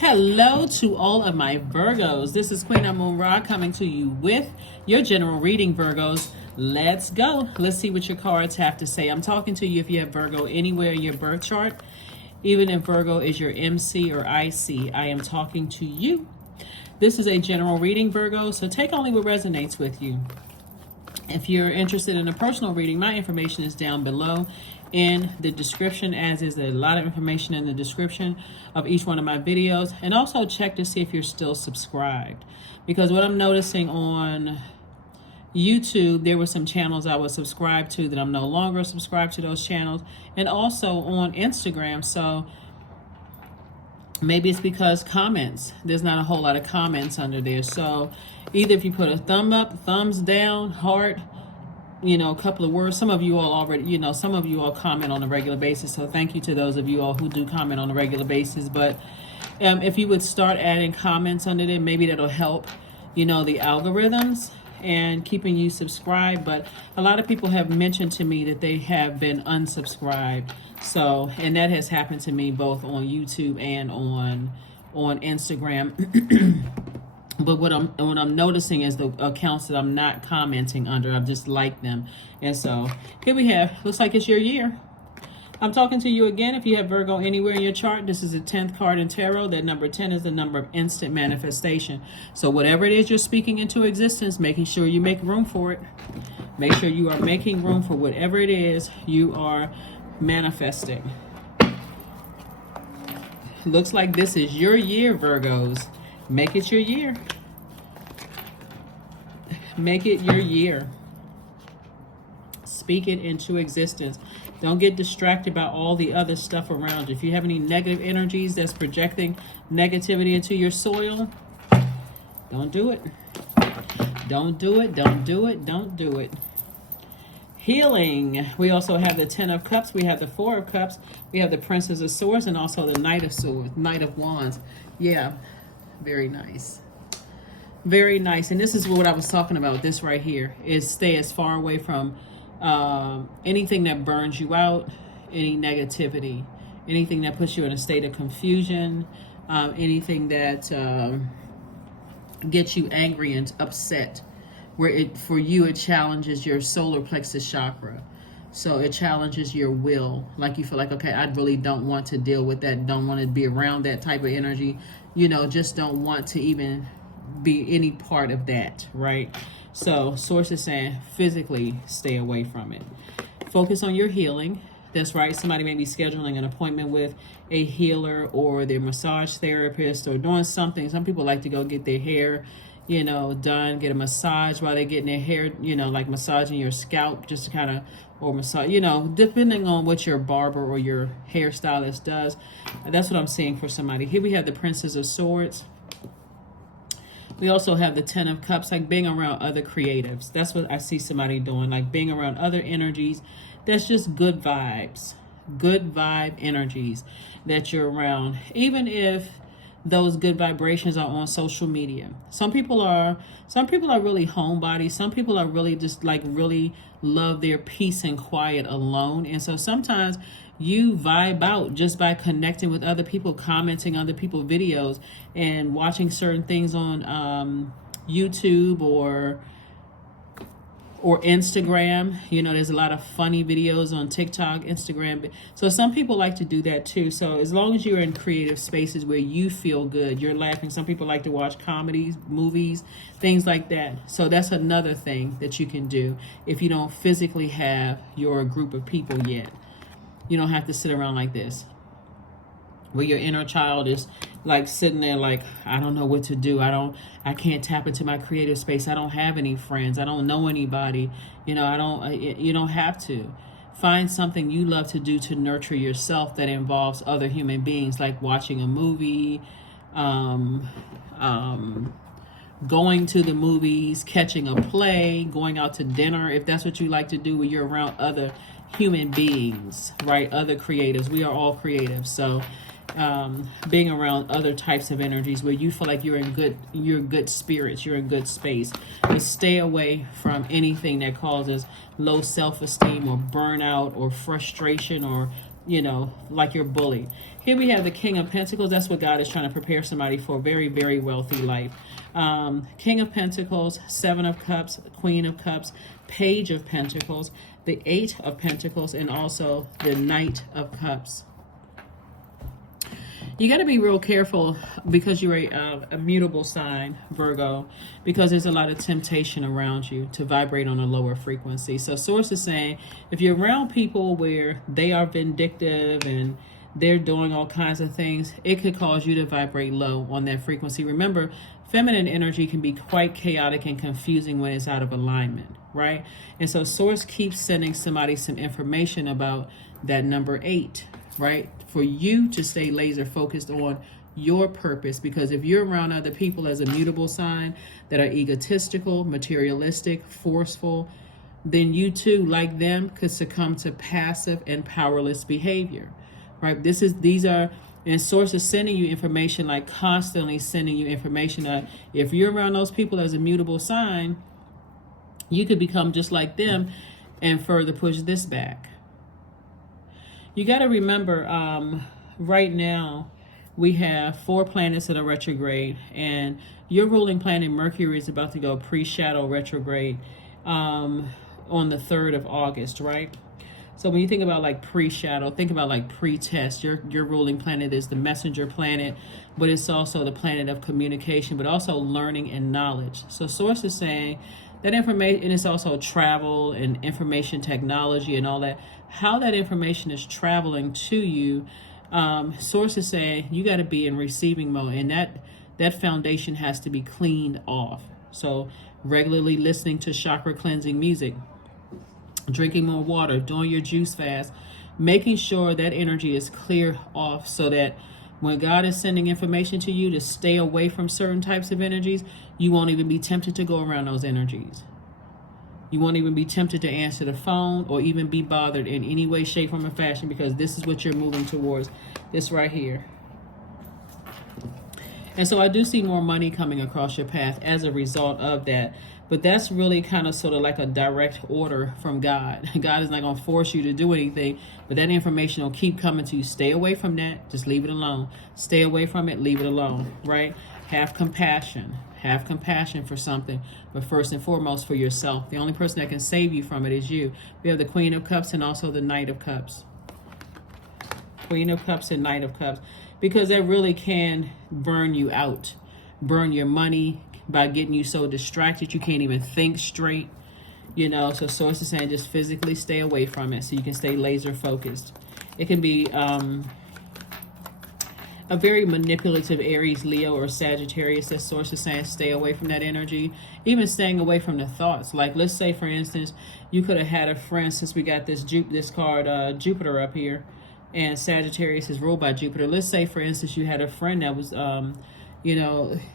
Hello to all of my Virgos. This is Queen Amun Ra coming to you with your general reading, Virgos. Let's go. Let's see what your cards have to say. I'm talking to you if you have Virgo anywhere in your birth chart. Even if Virgo is your MC or IC, I am talking to you. This is a general reading, Virgo, so take only what resonates with you. If you're interested in a personal reading, my information is down below in the description, as is a lot of information in the description of each one of my videos. And also check to see if you're still subscribed, because what I'm noticing on YouTube, there were some channels I was subscribed to that I'm no longer subscribed to those channels, and also on Instagram. So maybe it's because comments, there's not a whole lot of comments under there. So either if you put a thumb up, thumbs down, heart, a couple of words. Some of you all already, some of you all comment on a regular basis. So thank you to those of you all who do comment on a regular basis. But if you would start adding comments under there, maybe that'll help, the algorithms and keeping you subscribed. But a lot of people have mentioned to me that they have been unsubscribed. So, and that has happened to me both on YouTube and on Instagram. But what I'm noticing is the accounts that I'm not commenting under, I've just liked them. And so here we have, looks like it's your year. I'm talking to you again. If you have Virgo anywhere in your chart, this is the 10th card in tarot. That number 10 is the number of instant manifestation. So whatever it is you're speaking into existence, making sure you make room for it. Make sure you are making room for whatever it is you are manifesting. Looks like this is your year, Virgos. Make it your year. Make it your year. Speak it into existence. Don't get distracted by all the other stuff around you. If you have any negative energies that's projecting negativity into your soil, don't do it. Don't do it. Don't do it. Don't do it. Healing. We also have the 10 of Cups. We have the 4 of Cups. We have the Princess of Swords, and also the Knight of Swords, Knight of Wands. Yeah. Very nice. Very nice. And this is what I was talking about. This right here is stay as far away from anything that burns you out, any negativity, anything that puts you in a state of confusion, anything that gets you angry and upset, where for you it challenges your solar plexus chakra. So it challenges your will. Like you feel like, okay, I really don't want to deal with that. Don't want to be around that type of energy. Just don't want to even be any part of that, right? So source is saying physically stay away from it. Focus on your healing. That's right. Somebody may be scheduling an appointment with a healer or their massage therapist or doing something. Some people like to go get their hair done, get a massage while they're getting their hair, like massaging your scalp, just to kind of, or massage, depending on what your barber or your hairstylist does. That's what I'm seeing for somebody. Here we have the Princess of Swords. We also have the 10 of Cups, like being around other creatives. That's what I see somebody doing, like being around other energies. That's just good vibes, good vibe energies that you're around, even if those good vibrations are on social media. Some people are really homebodies. Some people are really just like really love their peace and quiet alone. And so sometimes you vibe out just by connecting with other people, commenting on other people's videos, and watching certain things on YouTube or Instagram. There's a lot of funny videos on TikTok, Instagram. So some people like to do that too. So as long as you're in creative spaces where you feel good, you're laughing. Some people like to watch comedies, movies, things like that. So that's another thing that you can do if you don't physically have your group of people yet. You don't have to sit around like this, where your inner child is like sitting there like, I don't know what to do. I can't tap into my creative space. I don't have any friends. I don't know anybody. You don't have to. Find something you love to do to nurture yourself that involves other human beings, like watching a movie, going to the movies, catching a play, going out to dinner, if that's what you like to do, where you're around other human beings, right? Other creatives. We are all creative. So being around other types of energies where you feel like you're in good spirits, you're in good space. But stay away from anything that causes low self-esteem or burnout or frustration or like you're bullied. Here we have the King of Pentacles. That's what God is trying to prepare somebody for a very, very wealthy life. King of Pentacles, Seven of Cups, Queen of Cups, Page of Pentacles, the Eight of Pentacles, and also the Knight of Cups. You got to be real careful because you're a mutable sign, Virgo, because there's a lot of temptation around you to vibrate on a lower frequency. So Source is saying if you're around people where they are vindictive and they're doing all kinds of things, it could cause you to vibrate low on that frequency. Remember, feminine energy can be quite chaotic and confusing when it's out of alignment, right? And so Source keeps sending somebody some information about that number 8, right? For you to stay laser focused on your purpose, because if you're around other people as a mutable sign that are egotistical, materialistic, forceful, then you too, like them, could succumb to passive and powerless behavior, right? These are, and Source is sending you information, like constantly sending you information. If you're around those people as a mutable sign, you could become just like them and further push this back. You got to remember, right now, we have 4 planets that are retrograde, and your ruling planet Mercury is about to go pre-shadow retrograde on the 3rd of August, right? So when you think about like pre-shadow, think about like pre-test. Your ruling planet is the messenger planet, but it's also the planet of communication, but also learning and knowledge. So Source is saying that information, and it's also travel and information technology and all that. How that information is traveling to you, Source is saying you got to be in receiving mode, and that foundation has to be cleaned off. So regularly listening to chakra cleansing music, drinking more water, doing your juice fast, making sure that energy is clear off so that when God is sending information to you to stay away from certain types of energies, you won't even be tempted to go around those energies. You won't even be tempted to answer the phone or even be bothered in any way, shape, form, or fashion, because this is what you're moving towards, this right here. And so I do see more money coming across your path as a result of that. But that's really kind of sort of like a direct order from God. God is not going to force you to do anything, but that information will keep coming to you. Stay away from that. Just leave it alone. Stay away from it. Leave it alone, right? Have compassion. Have compassion for something, but first and foremost for yourself. The only person that can save you from it is you. We have the Queen of Cups and also the Knight of Cups. Queen of Cups and Knight of Cups. Because that really can burn you out. Burn your money by getting you so distracted you can't even think straight. So Source is saying just physically stay away from it so you can stay laser focused. It can be a very manipulative Aries, Leo, or Sagittarius. That Source is saying stay away from that energy. Even staying away from the thoughts. Like, let's say, for instance, you could have had a friend, since we got this card, Jupiter up here, and Sagittarius is ruled by Jupiter. Let's say, for instance, you had a friend that was,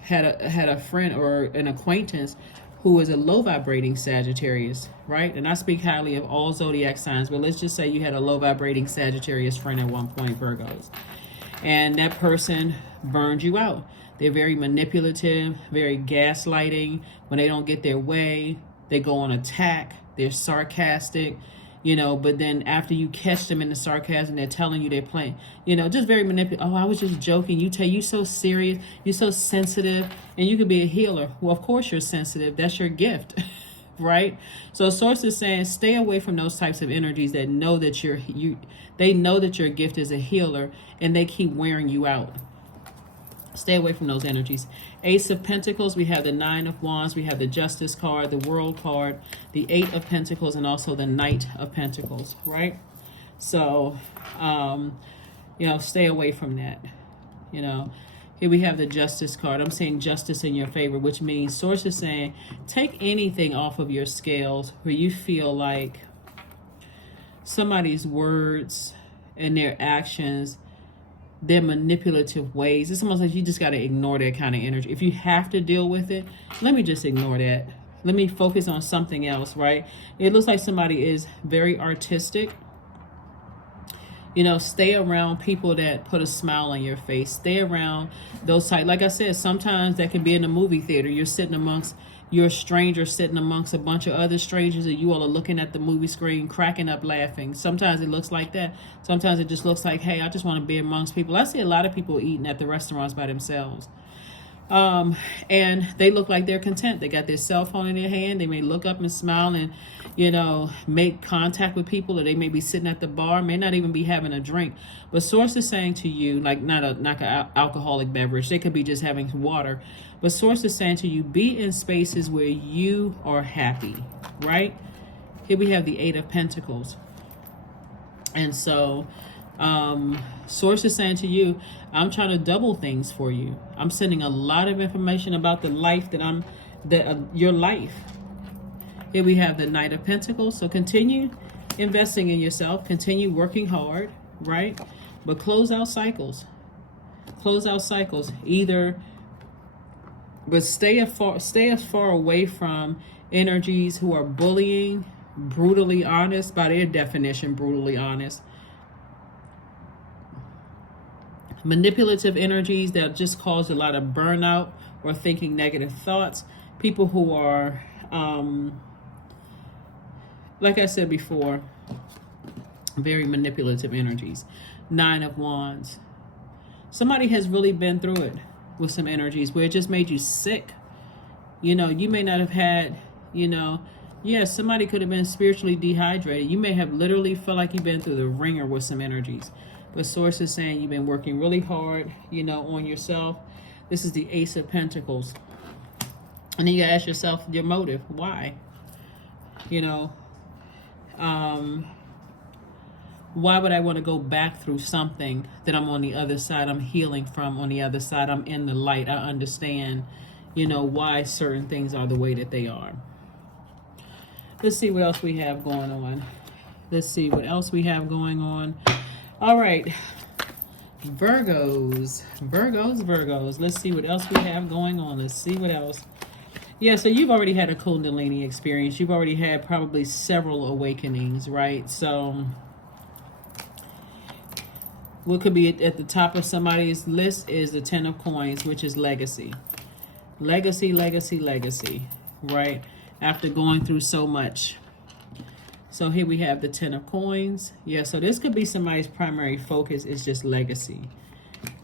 had a friend or an acquaintance who is a low vibrating Sagittarius, right? And I speak highly of all zodiac signs, but let's just say you had a low vibrating Sagittarius friend at one point, Virgos. And that person burned you out. They're very manipulative, very gaslighting. When they don't get their way, they go on attack. They're sarcastic, but then after you catch them in the sarcasm, they're telling you they're playing, just very manipulative. Oh, I was just joking. You so serious. You're so sensitive, and you could be a healer. Well, of course you're sensitive. That's your gift. Right? So Source is saying stay away from those types of energies that know that they know that your gift is a healer, and they keep wearing you out. Stay away from those energies. Ace of Pentacles, we have the Nine of Wands, we have the Justice card, the World card, the Eight of Pentacles, and also the Knight of Pentacles, right? So, stay away from that, Here we have the Justice card. I'm saying justice in your favor, which means Source is saying take anything off of your scales where you feel like somebody's words and their actions, their manipulative ways. It's almost like you just got to ignore that kind of energy. If you have to deal with it, let me just ignore that. Let me focus on something else, right? It looks like somebody is very artistic. Stay around people that put a smile on your face. Stay around those type. Like I said, sometimes that can be in a movie theater. You're sitting amongst, you're a stranger sitting amongst a bunch of other strangers and you all are looking at the movie screen, cracking up, laughing. Sometimes it looks like that. Sometimes it just looks like, hey, I just want to be amongst people. I see a lot of people eating at the restaurants by themselves. And they look like they're content. They got their cell phone in their hand. They may look up and smile and, make contact with people, or they may be sitting at the bar, may not even be having a drink. But Source is saying to you, like not an alcoholic beverage. They could be just having water. But Source is saying to you, be in spaces where you are happy, right? Here we have the Eight of Pentacles. And so, Source is saying to you, I'm trying to double things for you. I'm sending a lot of information about the life your life. Here we have the Knight of Pentacles. So continue investing in yourself, continue working hard, right? But close out cycles. Close out cycles. But stay as far away from energies who are bullying, brutally honest, by their definition, brutally honest. Manipulative energies that just cause a lot of burnout or thinking negative thoughts. People who are, like I said before, very manipulative energies. Nine of Wands. Somebody has really been through it with some energies where it just made you sick. You may not have had, somebody could have been spiritually dehydrated. You may have literally felt like you've been through the ringer with some energies. But Source is saying you've been working really hard, on yourself. This is the Ace of Pentacles. And then you gotta ask yourself your motive. Why? Why would I want to go back through something that I'm on the other side, I'm healing from on the other side, I'm in the light, I understand, why certain things are the way that they are. Let's see what else we have going on. All right, Virgos. Let's see what else we have going on. Let's see what else. Yeah, so you've already had a Kundalini experience. You've already had probably several awakenings, right? So what could be at the top of somebody's list is the Ten of Coins, which is legacy. Legacy, right? After going through so much. So here we have the Ten of Coins. Yeah, so this could be somebody's primary focus is just legacy,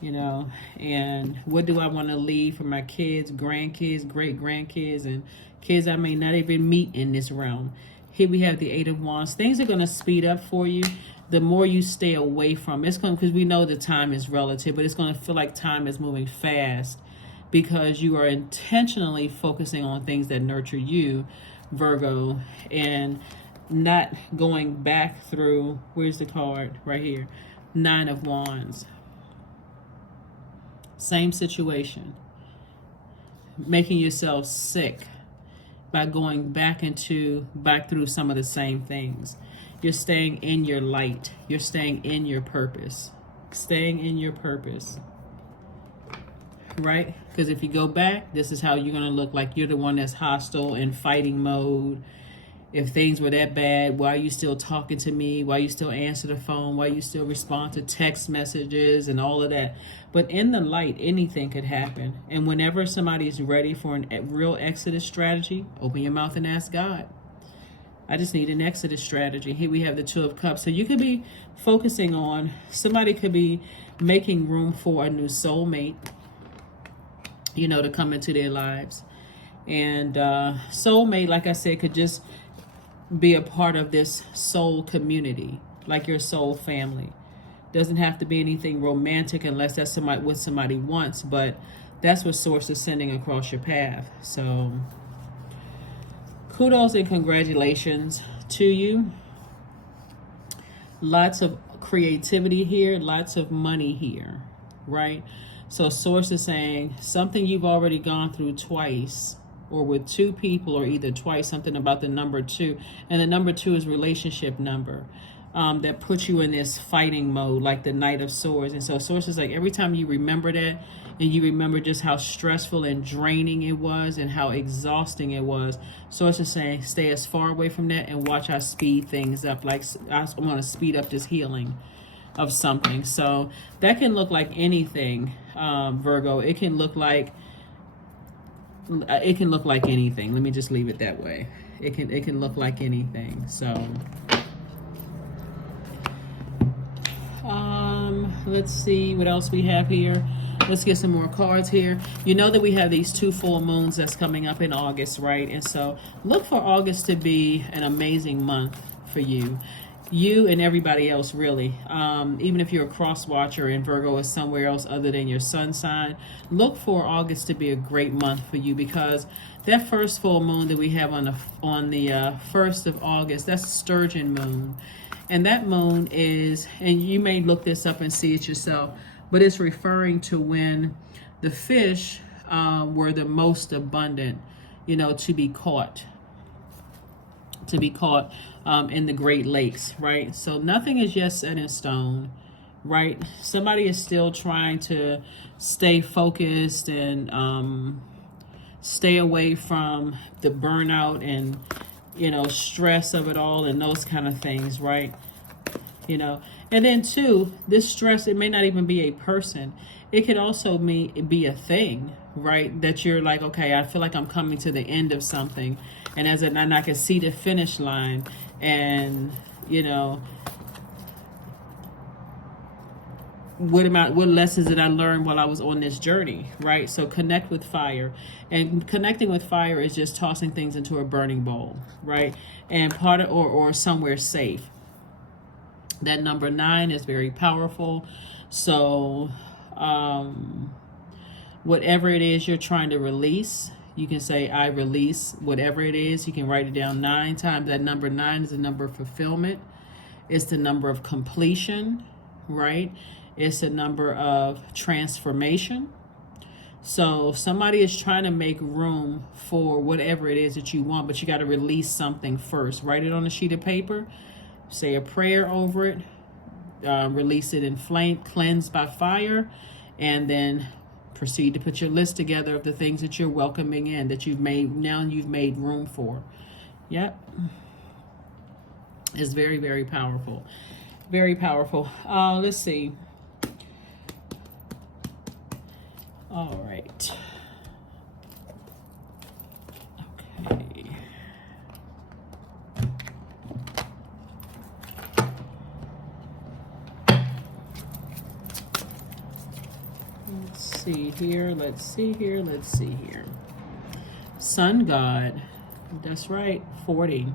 and what do I want to leave for my kids, grandkids, great-grandkids, and kids I may not even meet in this realm. Here we have the Eight of Wands. Things are going to speed up for you the more you stay away from it. Because we know the time is relative, but it's going to feel like time is moving fast because you are intentionally focusing on things that nurture you, Virgo, and not going back through, where's the card? Right here. Nine of Wands. Same situation. Making yourself sick by going back through some of the same things. You're staying in your light. You're staying in your purpose. Right? Because if you go back, this is how you're going to look like you're the one that's hostile in fighting mode. If things were that bad, why are you still talking to me? Why you still answer the phone? Why you still respond to text messages and all of that? But in the light, anything could happen. And whenever somebody's ready for a real exodus strategy, open your mouth and ask God. I just need an exodus strategy. Here we have the Two of Cups. So you could be focusing on, somebody could be making room for a new soulmate, to come into their lives. And soulmate, like I said, could just be a part of this soul community, like your soul family. Doesn't have to be anything romantic unless that's what somebody wants, but that's what Source is sending across your path. So kudos and congratulations to you. Lots of creativity here, lots of money here, right? So Source is saying something you've already gone through twice, or with two people, or either twice, something about the number 2. And the number 2 is relationship number. That puts you in this fighting mode, like the Knight of Swords. And so Source is like, every time you remember that, and you remember just how stressful and draining it was and how exhausting it was, Source is saying, stay as far away from that and watch I speed things up. Like, I want to speed up this healing of something. So that can look like anything, Virgo. It can look like it can look like anything. Let me just leave it that way. It can look like anything. So let's see what else we have here. Let's get some more cards here. You know that we have these 2 full moons that's coming up in August, right? And so look for August to be an amazing month for you. You and everybody else, really. Even if you're a cross watcher and Virgo is somewhere else other than your sun sign, look for August to be a great month for you, because that first full moon that we have on the 1st of August, that's Sturgeon moon. And that moon is, and you may look this up and see it yourself, but it's referring to when the fish were the most abundant, to be caught in the Great Lakes, right? So nothing is yet set in stone, right? Somebody is still trying to stay focused and stay away from the burnout and, stress of it all and those kind of things, right? And then too, this stress, it may not even be a person. It could also be a thing, right? That you're like, okay, I feel like I'm coming to the end of something. And and I can see the finish line, and what lessons did I learn while I was on this journey, right? So connect with fire. And connecting with fire is just tossing things into a burning bowl, right? And or somewhere safe. That number 9 is very powerful. So whatever it is you're trying to release, you can say, I release whatever it is. You can write it down 9 times. That number 9 is the number of fulfillment. It's the number of completion, right? It's the number of transformation. So somebody is trying to make room for whatever it is that you want, but you got to release something first. Write it on a sheet of paper. Say a prayer over it. Release it in flame, cleansed by fire, and then proceed to put your list together of the things that you're welcoming in, that you've made room for. Yep. It's very, very powerful. Very powerful. Let's see. All right. Okay. Let's see here. Sun God. That's right, 40.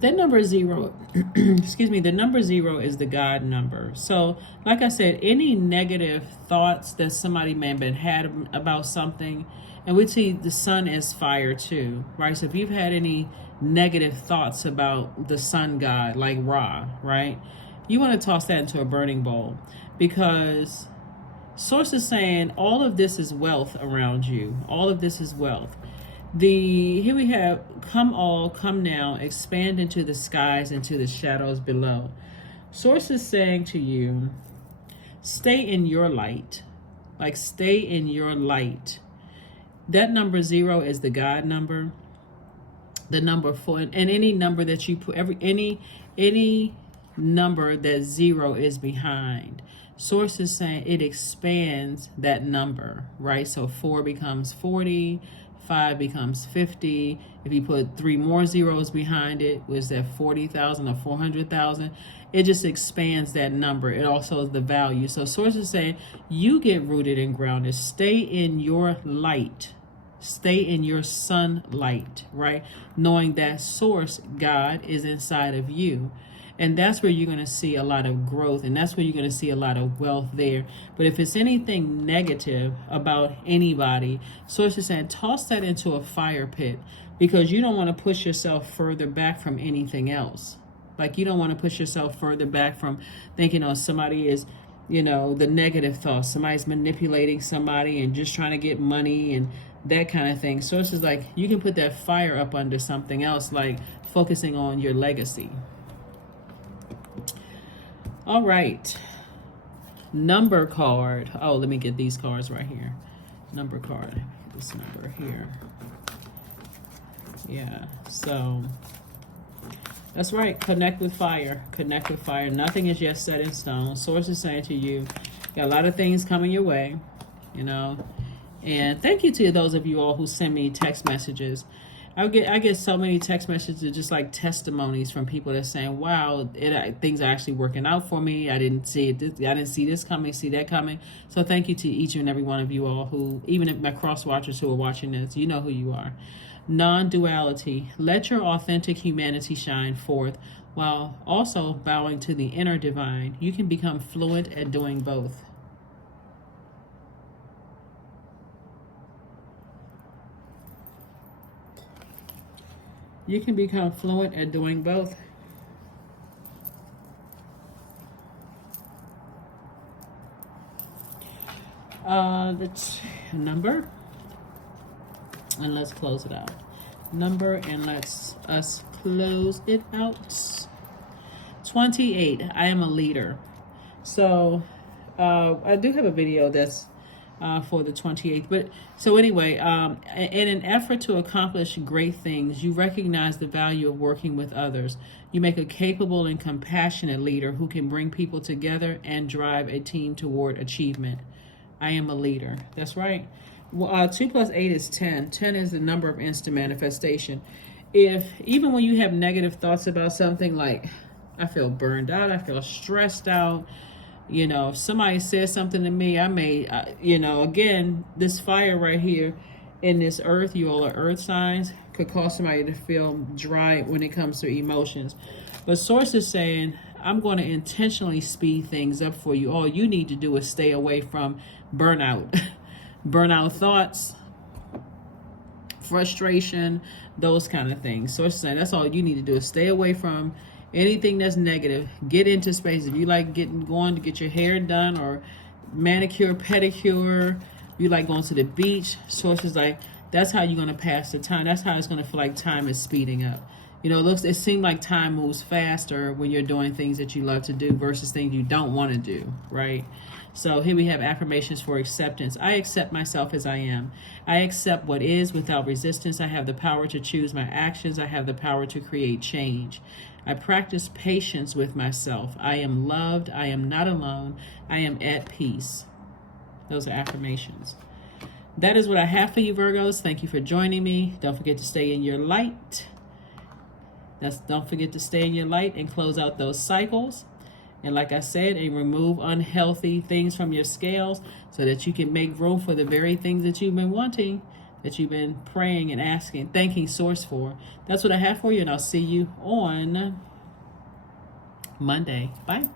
That number 0, excuse me, the number 0 is the God number. So, like I said, any negative thoughts that somebody may have had about something, and we see the sun is fire too, right? So if you've had any negative thoughts about the sun God, like Ra, right? You want to toss that into a burning bowl, because source is saying all of this is wealth around you. All of this is wealth. Here we have, come all, come now, expand into the skies, into the shadows below. Source is saying to you, stay in your light. Like, stay in your light. That number 0 is the God number. The number 4, and any number that you put, any number that 0 is behind. Source is saying it expands that number, right? So 4 becomes 40. 5 becomes 50. If you put 3 more zeros behind it, was that 40,000 or 400,000? It just expands that number. It also is the value. So source is saying you get rooted and grounded. Stay in your light. Stay in your sunlight, right? Knowing that source, God, is inside of you. And that's where you're going to see a lot of growth, and that's where you're going to see a lot of wealth there. But if it's anything negative about anybody, source is saying toss that into a fire pit, because you don't want to push yourself further back from anything else. Like, you don't want to push yourself further back from thinking, oh, somebody is, the negative thoughts. Somebody's manipulating somebody and just trying to get money and that kind of thing. Source is like, you can put that fire up under something else, like focusing on your legacy. All right, number card. Oh, let me get these cards right here. Number card, this number here. Yeah, so that's right. Connect with fire. Connect with fire. Nothing is yet set in stone. Source is saying to you, got a lot of things coming your way. And thank you to those of you all who send me text messages. I get so many text messages, just like testimonies from people that saying, "Wow, things are actually working out for me. I didn't see it. I didn't see this coming, see that coming." So thank you to each and every one of you all who, even if my cross watchers who are watching this, you know who you are. Non-duality. Let your authentic humanity shine forth, while also bowing to the inner divine. You can become fluent at doing both. You can become fluent at doing both. Let's number, and let's close it out. Number, and let's us close it out. 28. I am a leader. So I do have a video that's for the 28th. But so anyway, in an effort to accomplish great things, you recognize the value of working with others. You make a capable and compassionate leader who can bring people together and drive a team toward achievement. I am a leader. That's right. 2 plus 8 is 10. 10 is the number of instant manifestation. If even when you have negative thoughts about something, like I feel burned out, I feel stressed out, if somebody says something to me, I may, again, this fire right here in this earth, you all are earth signs, could cause somebody to feel dry when it comes to emotions. But Source is saying, I'm going to intentionally speed things up for you. All you need to do is stay away from burnout, burnout thoughts, frustration, those kind of things. Source is saying that's all you need to do is stay away from anything that's negative. Get into space. If you like going to get your hair done or manicure, pedicure, you like going to the beach, Source is like, that's how you're going to pass the time. That's how it's going to feel like time is speeding up. It seems like time moves faster when you're doing things that you love to do versus things you don't want to do, right? So here we have affirmations for acceptance. I accept myself as I am. I accept what is without resistance. I have the power to choose my actions. I have the power to create change. I practice patience with myself. I am loved. I am not alone. I am at peace. Those are affirmations. That is what I have for you, Virgos. Thank you for joining me. Don't forget to stay in your light. Don't forget to stay in your light and close out those cycles. And like I said, and remove unhealthy things from your scales so that you can make room for the very things that you've been wanting, that you've been praying and asking, thanking Source for. That's what I have for you, and I'll see you on Monday. Bye.